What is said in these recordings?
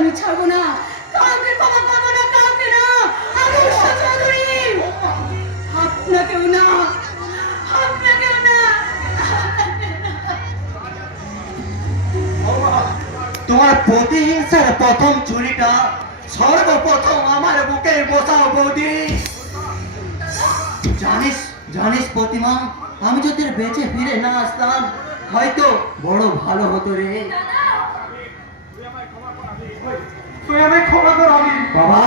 আমি ছাড়বো না। কাউকে ক্ষমা পাবো না, কাউকে না। আদর্শ চৌধুরী, আপনাকেও না। তোমার প্রতিহিংসার প্রথম সর্বপ্রথম আমার বুকে বসাও বৌদি। জানিস জানিস প্রতিমা, আমি যদি বেঁচে ফিরে না আসতাম, হয়তো বড় ভালো হতো রে। তুই আমায় ক্ষমা কর আমি। বাবা।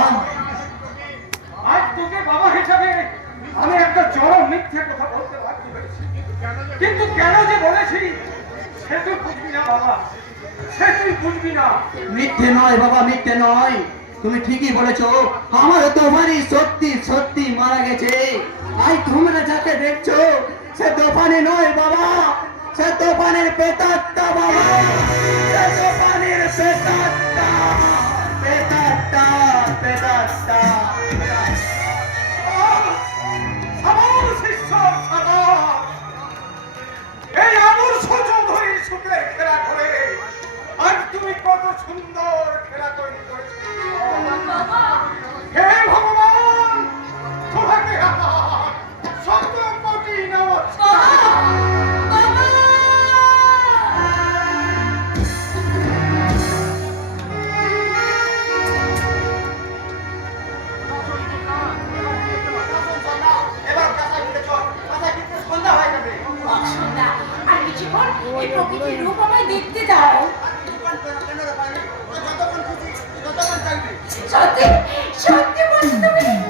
আজ তোকে বাবা হিসাবে আমি একটা চরম মিথ্যে কথা বলতে বাধ্য হয়েছি। কিন্তু কেন যে বলেছি সে তুই বুঝবি না বাবা। সে তুই বুঝবি না। মিথ্যে নয় বাবা মিথ্যে নয়। তুমি ঠিকই বলেছ। আমার তোমারই সত্যি সত্যি মারা গেছে। আই তোমরা যাকে দেখছ সে দোকানে নয় বাবা। সে পেতাত্তা বাবা। সে পেতাত্তা পেতাত্তা পেতাত্তা সাবর শিষ্য সাবর এই আদর্শ চৌধুরীর সুখের খেলা করে আর তুমি কত সুন্দর প্রকৃতির রূপ আমায় দেখতে দাও। সত্যি সত্যি বলছো তুমি।